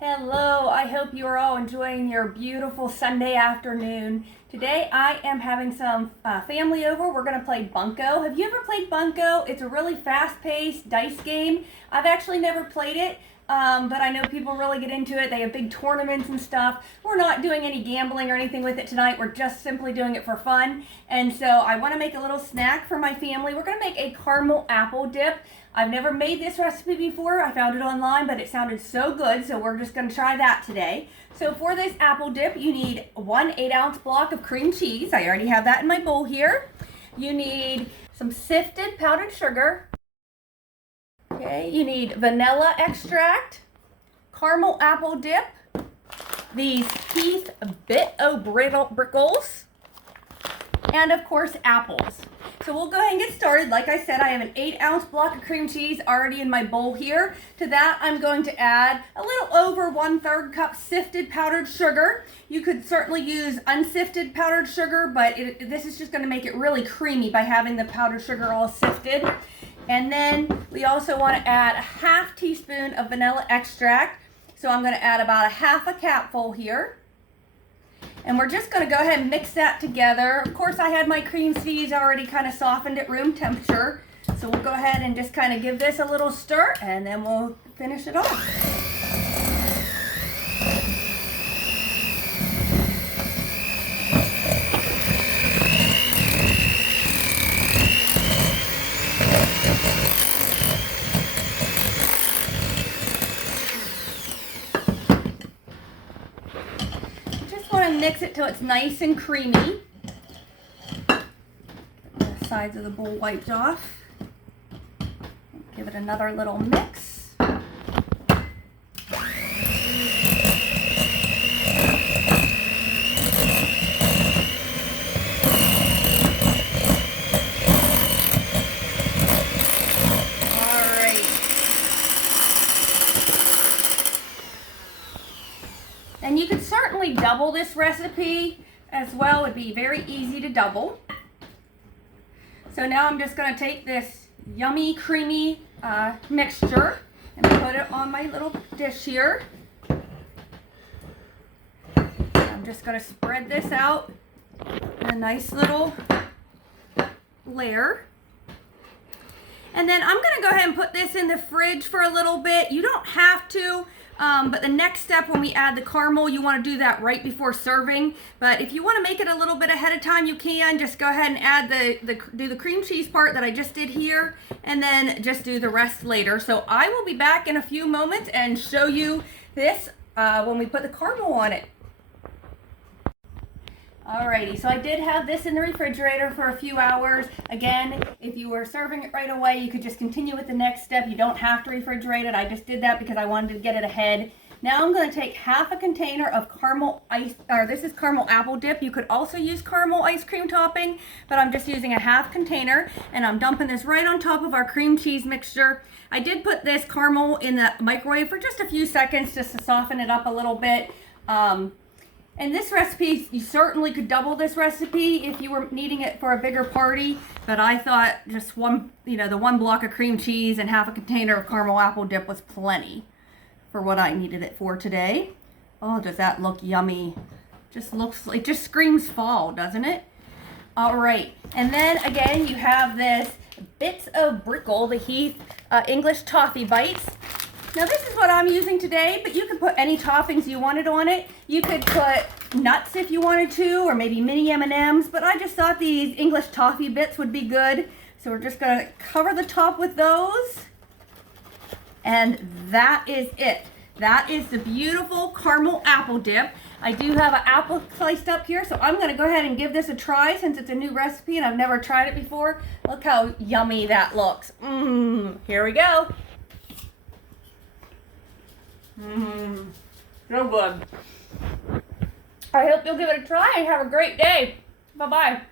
Hello, I hope you are all enjoying your beautiful Sunday afternoon. Today I am having some family over. We're going to play Bunko. Have you ever played Bunko? It's a really fast-paced dice game. I've actually never played it, but I know people really get into it. They have big tournaments and stuff. We're not doing any gambling or anything with it tonight. We're just simply doing it for fun. And so I want to make a little snack for my family. We're going to make a caramel apple dip. I've never made this recipe before. I found it online, but it sounded so good, so we're just going to try that today. So for this apple dip, you need 1 8-ounce block of cream cheese. I already have that in my bowl here. You need some sifted powdered sugar. Okay, you need vanilla extract, caramel apple dip, these Heath Bit-O-Brickles, and of course apples. So we'll go ahead and get started. Like I said, I have an 8-ounce block of cream cheese already in my bowl here. To that, I'm going to add a little over 1/3 cup sifted powdered sugar. You could certainly use unsifted powdered sugar, but this is just going to make it really creamy by having the powdered sugar all sifted. And then we also want to add a 1/2 teaspoon of vanilla extract. So I'm going to add about a 1/2 capful here. And we're just going to go ahead and mix that together. Of course, I had my cream cheese already kind of softened at room temperature. So we'll go ahead and just kind of give this a little stir, and then we'll finish it off. Mix it till it's nice and creamy. Get the sides of the bowl wiped off. Give it another little mix. And you could certainly double this recipe as well. It'd be very easy to double. So now I'm just going to take this yummy, creamy mixture and put it on my little dish here. I'm just going to spread this out in a nice little layer. And then I'm going to go ahead and put this in the fridge for a little bit. You don't have to. But the next step when we add the caramel, you want to do that right before serving. But if you want to make it a little bit ahead of time, you can. Just go ahead and add do the cream cheese part that I just did here, and then just do the rest later. So I will be back in a few moments and show you this when we put the caramel on it. Alrighty, so I did have this in the refrigerator for a few hours. Again, if you were serving it right away, you could just continue with the next step. You don't have to refrigerate it. I just did that because I wanted to get it ahead. Now I'm going to take 1/2 container of caramel this is caramel apple dip. You could also use caramel ice cream topping, but I'm just using a 1/2 container, and I'm dumping this right on top of our cream cheese mixture. I did put this caramel in the microwave for just a few seconds just to soften it up a little bit. And this recipe, you certainly could double this recipe if you were needing it for a bigger party, but I thought just the 1 block of cream cheese and 1/2 container of caramel apple dip was plenty for what I needed it for today. Oh, does that look yummy? It just screams fall, doesn't it? All right, and then again, you have this Bits-O-Brickle, the Heath English Toffee Bites. Now this is what I'm using today, but you could put any toppings you wanted on it. You could put nuts if you wanted to, or maybe mini M&Ms, but I just thought these English toffee bits would be good. So we're just going to cover the top with those. And that is it. That is the beautiful caramel apple dip. I do have an apple sliced up here, so I'm going to go ahead and give this a try since it's a new recipe and I've never tried it before. Look how yummy that looks. Here we go. So good. I hope you'll give it a try and have a great day. Bye-bye.